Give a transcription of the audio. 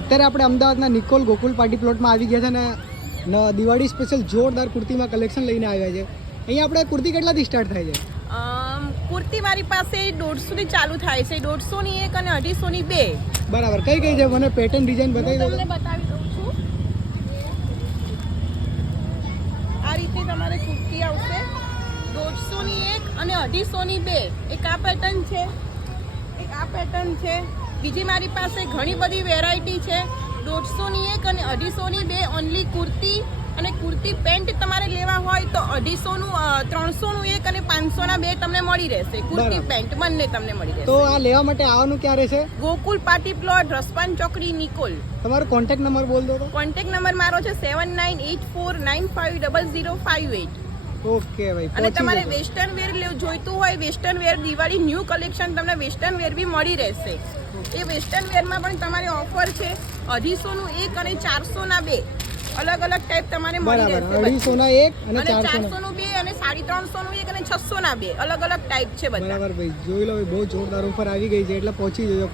અત્યારે આપણે અમદાવાદના નિકોલ ગોકુલ પાર્ટી પ્લોટમાં આવી ગયા છે ને દિવાળી સ્પેશિયલ જોરદાર કુર્તીમાં કલેક્શન લઈને આવ્યા છે. અહીંયા આપણે કુર્તી કેટલાથી સ્ટાર્ટ થાય છે? કુર્તી મારી પાસે 150 થી ચાલુ થાય છે. 150 ની એક અને 250 ની બે. બરાબર. કઈ કઈ છે મને પેટર્ન ડિઝાઇન બતાવી દો. તમને બતાવી દઉં છું. આ રીતે તમારે કુર્તી આવશે 150 ની એક અને 250 ની બે. એક આ પેટર્ન છે, એક આ પેટર્ન છે. બીજી મારી પાસે ઘણી બધી વેરાયટી છે. 150 ની એક અને 250 ની બે ઓનલી કુર્તી. અને કુર્તી પેન્ટ તમારે લેવા હોય તો 250 નું 300 નું એક અને 500 ના બે તમને મળી રહેશે. કુર્તી પેન્ટ બંને તમને મળી રહેશે. તો આ લેવા માટે આવવાનું ક્યાં રહેશે? ગોકુલ પાર્ટી પ્લોટ, રસપાન ચોકડી, નિકોલ. તમારો કોન્ટેક્ટ નંબર બોલ દો તો. કોન્ટેક્ટ નંબર મારો છે 7984950058. ઓકે ભાઈ. અને તમારે વેસ્ટર્ન વેર જોઈતું હોય, western wear Diwali new collection તમને વેસ્ટર્ન વેર બી મળી રહેશે. એ વેસ્ટર્ન વેરમાં પણ તમારે ઓફર છે 250 નું એક અને 400 ના બે. અલગ અલગ ટાઈપ તમારે મળી રહેશે. 250 ના એક અને 400 નું બે અને 350 નું એક અને 600 ના બે. અલગ અલગ ટાઈપ છે બધા. બરાબર ભાઈ, જોઈ લો બહુ જોરદાર ઓફર આવી ગઈ છે એટલે પહોંચી જજો.